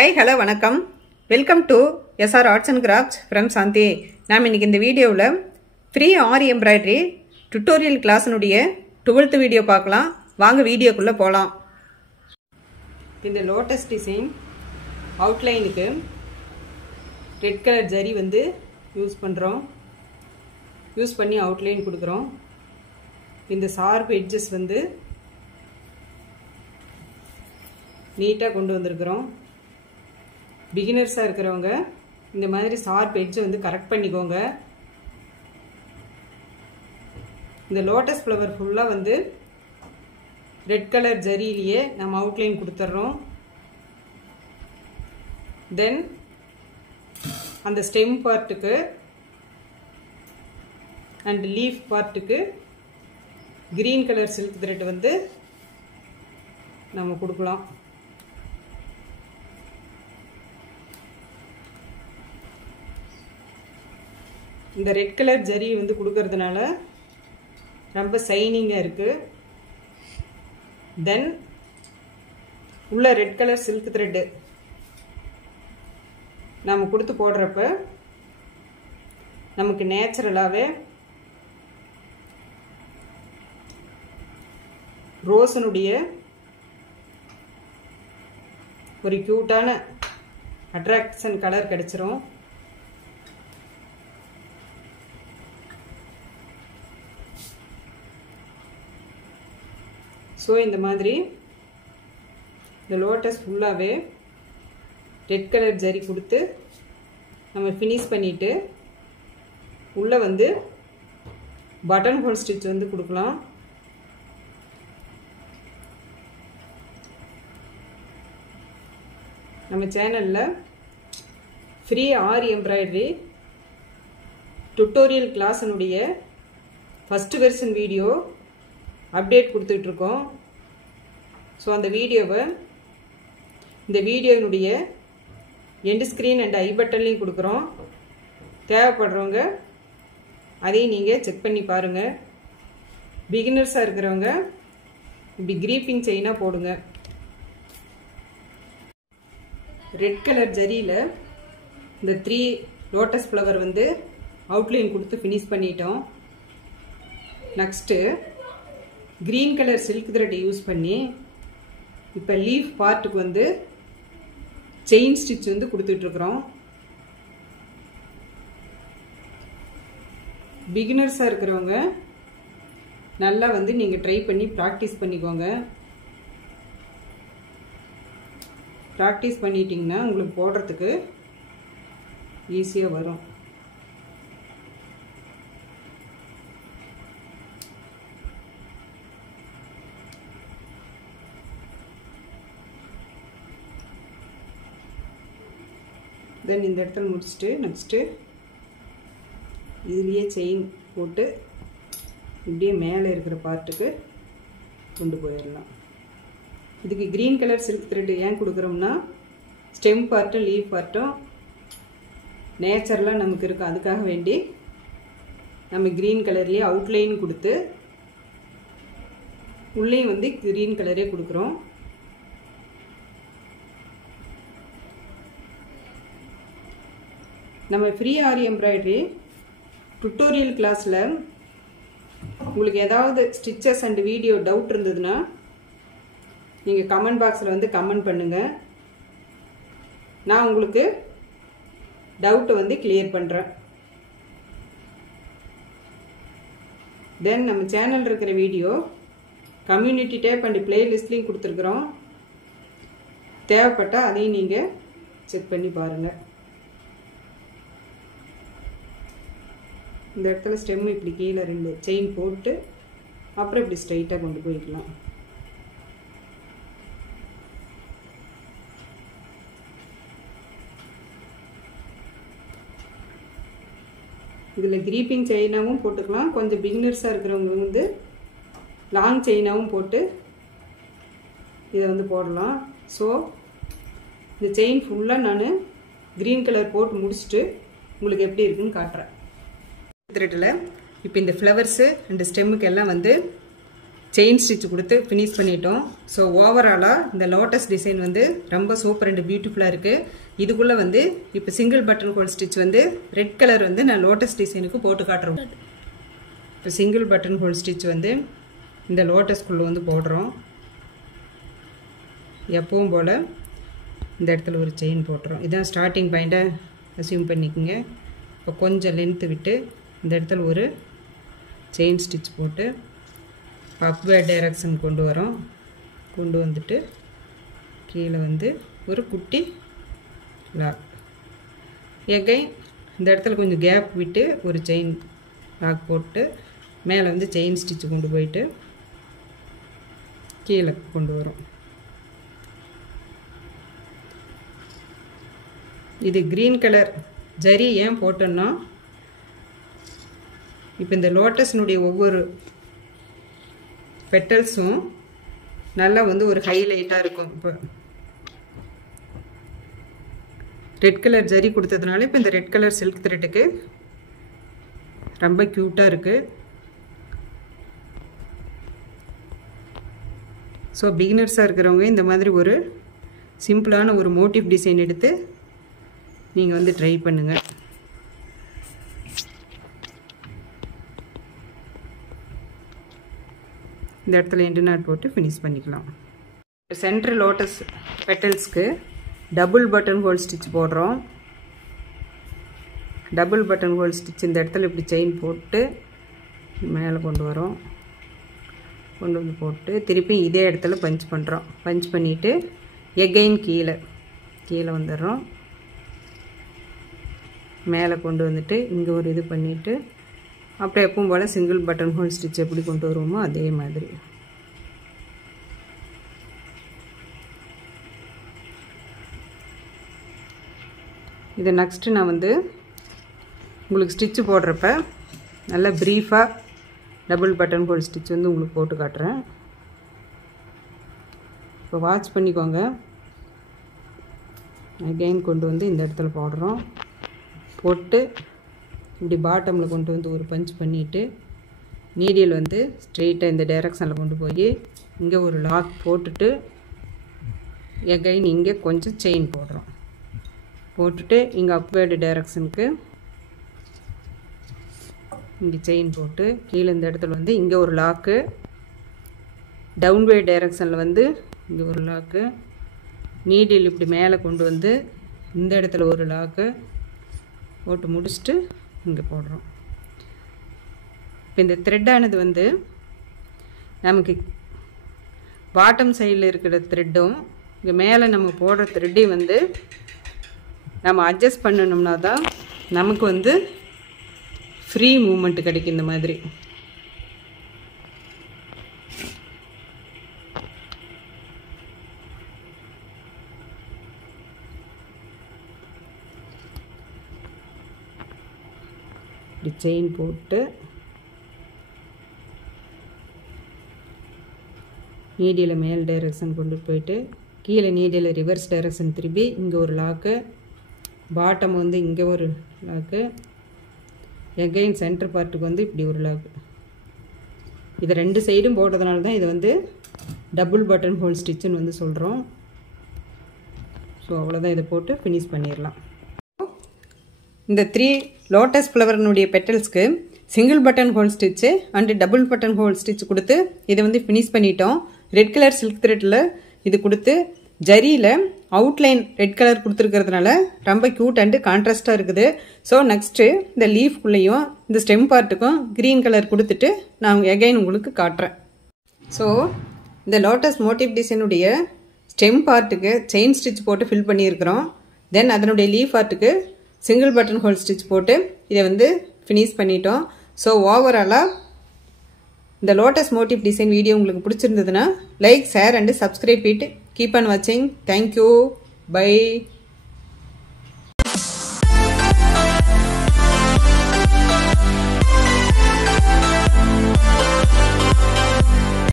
Hi hello வணக்கம். Welcome to SR arts and crafts from Shanthi. நாம் இன்றைக்கி இந்த வீடியோவில் ஃப்ரீ ஆரி எம்ப்ராய்டரி டுட்டோரியல் கிளாஸினுடைய 12th வீடியோ பார்க்கலாம். வாங்க வீடியோக்குள்ளே போகலாம். இந்த லோட்டஸ் டிசைன் அவுட்லைனுக்கு ரெட் கலர் ஜரி வந்து யூஸ் பண்ணி அவுட்லைன் கொடுக்குறோம். இந்த ஷார்ப் எட்ஜஸ் வந்து நீட்டாக கொண்டு வந்திருக்கிறோம். பிகினர்ஸாக இருக்கிறவங்க இந்த மாதிரி ஷார்ப் எட்ஜை வந்து கரெக்ட் பண்ணிக்கோங்க. இந்த லோட்டஸ் ஃப்ளவர் ஃபுல்லாக வந்து ரெட் கலர் ஜரியிலேயே நம்ம அவுட்லைன் கொடுத்துட்றோம். தென் அந்த ஸ்டெம் பார்ட்டுக்கு அண்ட் லீஃப் பார்ட்டுக்கு கிரீன் கலர் சில்க் த்ரெட் வந்து நம்ம கொடுக்கலாம். இந்த ரெட் கலர் ஜரி வந்து கொடுக்கறதுனால ரொம்ப ஷைனிங்காக இருக்குது. தென் உள்ள ரெட் கலர் சில்க் த்ரெட்டு நம்ம கொடுத்து போடுறப்ப நமக்கு நேச்சுரலாகவே ரோஸனுடைய ஒரு க்யூட்டான அட்ராக்ஷன் கலர் கிடைச்சிரும். ஸோ இந்த மாதிரி இந்த லோட்டஸ் ஃபுல்லாகவே ரெட் கலர் ஜரி கொடுத்து நம்ம ஃபினிஷ் பண்ணிவிட்டு உள்ளே வந்து பட்டன் ஹோல் ஸ்டிச் வந்து கொடுக்கலாம். நம்ம சேனலில் ஃப்ரீ ஆரி எம்ப்ராய்டரி டுட்டோரியல் கிளாஸினுடைய ஃபஸ்ட்டு வெர்ஷன் வீடியோ அப்டேட் கொடுத்துட்ருக்கோம். ஸோ அந்த வீடியோவை இந்த வீடியோனுடைய எண்டு ஸ்க்ரீன் அண்ட் ஐ பட்டன்லையும் கொடுக்குறோம். தேவைப்படுறவங்க அதையும் நீங்கள் செக் பண்ணி பாருங்கள். பிகினர்ஸாக இருக்கிறவங்க இப்படி கிரீப்பிங் செயினாக போடுங்க. ரெட் கலர் ஜரியில் இந்த 3 லோட்டஸ் ஃப்ளவர் வந்து அவுட்லைன் கொடுத்து ஃபினிஷ் பண்ணிட்டோம். Next green colour silk thread use பண்ணி இப்போ லீஃப் பார்ட்டுக்கு வந்து செயின் ஸ்டிச் வந்து கொடுத்துட்ருக்குறோம். பிகினர்ஸாக இருக்கிறவங்க நல்லா வந்து நீங்கள் ட்ரை பண்ணி ப்ராக்டிஸ் பண்ணிக்கோங்க. ப்ராக்டிஸ் பண்ணிட்டீங்கன்னா உங்களுக்கு போடுறதுக்கு ஈஸியாக வரும். தென் இந்த இடத்துல முடிச்சுட்டு நெக்ஸ்ட்டு இதுலேயே செயின் போட்டு இப்படியே மேலே இருக்கிற பார்ட்டுக்கு கொண்டு போயிடலாம். இதுக்கு க்ரீன் கலர் சில்க் த்ரெட் ஏன் கொடுக்குறோம்னா ஸ்டெம் பார்ட்டும் லீஃப் பார்ட்டும் நேச்சுரலாக நமக்கு இருக்கும். அதுக்காக வேண்டி நம்ம க்ரீன் கலர்லேயே அவுட்லைன் கொடுத்து உள்ளேயும் வந்து க்ரீன் கலரே கொடுக்குறோம். நம்ம ஃப்ரீ ஆரி எம்ப்ராய்டரி டுட்டோரியல் கிளாஸில் உங்களுக்கு ஏதாவது ஸ்டிச்சஸ் அண்ட் வீடியோ டவுட் இருந்ததுன்னா நீங்கள் கமெண்ட் பாக்ஸில் வந்து கமெண்ட் பண்ணுங்கள். நான் உங்களுக்கு டவுட்டை வந்து கிளியர் பண்ணுறேன். தென் நம்ம சேனலில் இருக்கிற வீடியோ கம்யூனிட்டி டேப் அண்ட் பிளேலிஸ்ட்லேயும் கொடுத்துருக்குறோம். தேவைப்பட்டால் அதையும் நீங்கள் செக் பண்ணி பாருங்கள். இந்த இடத்துல ஸ்டெம் இப்படி கீழே 2 செயின் போட்டு அப்புறம் இப்படி ஸ்ட்ரைட்டாக கொண்டு போய்க்கலாம். இதில் கிரீப்பிங் செயினாகவும் போட்டுக்கலாம். கொஞ்சம் பிகினர்ஸாக இருக்கிறவங்க வந்து லாங் செயினாகவும் போட்டு இதை வந்து போடலாம். ஸோ இந்த செயின் ஃபுல்லாக நான் க்ரீன் கலர் போட்டு முடிச்சுட்டு உங்களுக்கு எப்படி இருக்குன்னு காட்டுறேன். த்ரெட்டில் இப்போ இந்த ஃப்ளவர்ஸு அண்ட் ஸ்டெம்முக்கு எல்லாம் வந்து செயின் ஸ்டிச் கொடுத்து ஃபினிஷ் பண்ணிட்டோம். ஸோ ஓவராலாக இந்த லோட்டஸ் டிசைன் வந்து ரொம்ப சூப்பர் அண்ட் பியூட்டிஃபுல்லாக இருக்குது. இதுக்குள்ளே வந்து இப்போ சிங்கிள் பட்டன் ஹோல் ஸ்டிச் வந்து ரெட் கலர் வந்து நான் லோட்டஸ் டிசைனுக்கு போட்டு காட்டுறோம். இப்போ சிங்கிள் பட்டன் ஹோல் ஸ்டிச் வந்து இந்த லோட்டஸ்குள்ளே வந்து போடுறோம். எப்பவும் போல் இந்த இடத்துல ஒரு செயின் போட்டுறோம். இதான் ஸ்டார்டிங் பாயிண்ட்டை அசியூம் பண்ணிக்கோங்க. இப்போ கொஞ்சம் லென்த்து விட்டு இந்த இடத்துல ஒரு செயின் ஸ்டிச் போட்டு அப்வேர்ட் டைரக்ஷன் கொண்டு வரோம். கொண்டு வந்துட்டு கீழே வந்து ஒரு குட்டி லாக். எகைன் இந்த இடத்துல கொஞ்சம் கேப் விட்டு ஒரு செயின் லாக் போட்டு மேலே வந்து செயின் ஸ்டிச் கொண்டு போயிட்டு கீழே கொண்டு வரோம். இது க்ரீன் கலர் ஜரி ஏன் போட்டோன்னா, இப்போ இந்த லோட்டஸ்னுடைய ஒவ்வொரு பெட்டல்ஸும் நல்லா வந்து ஒரு ஹைலைட்டாக இருக்கும். இப்போ ரெட் கலர் ஜரி கொடுத்ததுனால இப்போ இந்த ரெட் கலர் சில்க் த்ரெட்டுக்கு ரொம்ப க்யூட்டாக இருக்குது. ஸோ பிகினர்ஸாக இருக்கிறவங்க இந்த மாதிரி ஒரு சிம்பிளான ஒரு மோட்டிவ் டிசைன் எடுத்து நீங்கள் வந்து ட்ரை பண்ணுங்கள். இந்த இடத்துல எண்டு நாட் போட்டு ஃபினிஷ் பண்ணிக்கலாம். சென்டர் லோட்டஸ் பெட்டல்ஸ்க்கு டபுள் பட்டன் ஹோல் ஸ்டிச் போடுறோம். டபுள் பட்டன் ஹோல் ஸ்டிச் இந்த இடத்துல இப்படி செயின் போட்டு மேலே கொண்டு வரோம். கொண்டு வந்து போட்டு திருப்பி இதே இடத்துல பஞ்ச் பண்ணுறோம். பஞ்ச் பண்ணிவிட்டு எகைன் கீழே வந்துடுறோம். மேலே கொண்டு வந்துட்டு இங்கே ஒரு இது பண்ணிவிட்டு அப்புறம் எப்பவும் போல் சிங்கிள் பட்டன் ஹோல் ஸ்டிச் எப்படி கொண்டு வருவோமோ அதே மாதிரி. இது நெக்ஸ்ட்டு நான் வந்து உங்களுக்கு ஸ்டிச்சு போடுறப்ப நல்லா ப்ரீஃபாக டபுள் பட்டன் ஹோல் ஸ்டிச் வந்து உங்களுக்கு போட்டு காட்டுறேன். இப்போ வாட்ச் பண்ணிக்கோங்க. அகைன் கொண்டு வந்து இந்த இடத்துல போடுறோம். போட்டு இப்படி பாட்டமில் கொண்டு வந்து ஒரு பஞ்ச் பண்ணிவிட்டு நீடில் வந்து ஸ்ட்ரெயிட்டாக இந்த டைரக்ஷனில் கொண்டு போய் இங்கே ஒரு லாக் போட்டுட்டு எகைன் இங்கே கொஞ்சம் செயின் போடுறோம். போட்டுட்டு இங்கே அப்வேர்டு டைரக்ஷனுக்கு இங்கே செயின் போட்டு கீழே இந்த இடத்துல வந்து இங்கே ஒரு லாக்கு, டவுன்வேர்ட் டைரக்ஷனில் வந்து இங்கே ஒரு லாக்கு, நீடில் இப்படி மேலே கொண்டு வந்து இந்த இடத்துல ஒரு லாக்கு போட்டு முடிச்சுட்டு இங்கே போடுறோம். இப்போ இந்த த்ரெட்டானது வந்து நமக்கு பாட்டம் சைடில் இருக்கிற த்ரெட்டும் இங்கே மேலே நம்ம போடுற த்ரெட்டையும் வந்து நம்ம அட்ஜஸ்ட் பண்ணணும்னா தான் நமக்கு வந்து ஃப்ரீ மூமெண்ட் கிடைக்கும். இந்த மாதிரி இப்படி செயின் போட்டு நீடியில் மேல் டைரக்ஷன் கொண்டு போயிட்டு கீழே நீடியில் ரிவர்ஸ் டைரக்ஷன் திருப்பி இங்கே ஒரு லாக்கு, பாட்டம் வந்து இங்கே ஒரு லாக்கு, எகைன் சென்டர் பார்ட்டுக்கு வந்து இப்படி ஒரு லாக்கு. இதை ரெண்டு சைடும் போட்டதுனால தான் இதை வந்து டபுள் பட்டன் ஹோல் ஸ்டிச்சுன்னு வந்து சொல்கிறோம். ஸோ அவ்வளோதான், இதை போட்டு ஃபினிஷ் பண்ணிடலாம். இந்த 3 லோட்டஸ் ஃப்ளவர்னுடைய பெட்டல்ஸ்க்கு single buttonhole stitch and double buttonhole stitch கொடுத்து இதை வந்து ஃபினிஷ் பண்ணிட்டோம். ரெட் கலர் சில்க் த்ரெட்டில் இது கொடுத்து ஜரியில் அவுட்லைன் ரெட் கலர் கொடுத்துருக்கிறதுனால ரொம்ப க்யூட் அண்டு கான்ட்ராஸ்டாக இருக்குது. ஸோ நெக்ஸ்ட்டு இந்த லீஃப்குள்ளேயும் இந்த ஸ்டெம் பார்ட்டுக்கும் க்ரீன் கலர் கொடுத்துட்டு நான் எகைன் உங்களுக்கு காட்டுறேன். ஸோ இந்த லோட்டஸ் மோட்டிவ் டிசைனுடைய ஸ்டெம் பார்ட்டுக்கு செயின் ஸ்டிச் போட்டு ஃபில் பண்ணியிருக்கிறோம். தென் அதனுடைய லீஃப் பார்ட்டுக்கு சிங்கிள் பட்டன் ஹோல் ஸ்டிச் போட்டு இதை வந்து ஃபினிஷ் பண்ணிட்டோம். ஸோ ஓவராலாக இந்த லோட்டஸ் மோட்டிவ் டிசைன் வீடியோ உங்களுக்கு பிடிச்சிருந்ததுன்னா like, share and subscribe it. Keep on வாட்சிங். தேங்க்யூ. பை.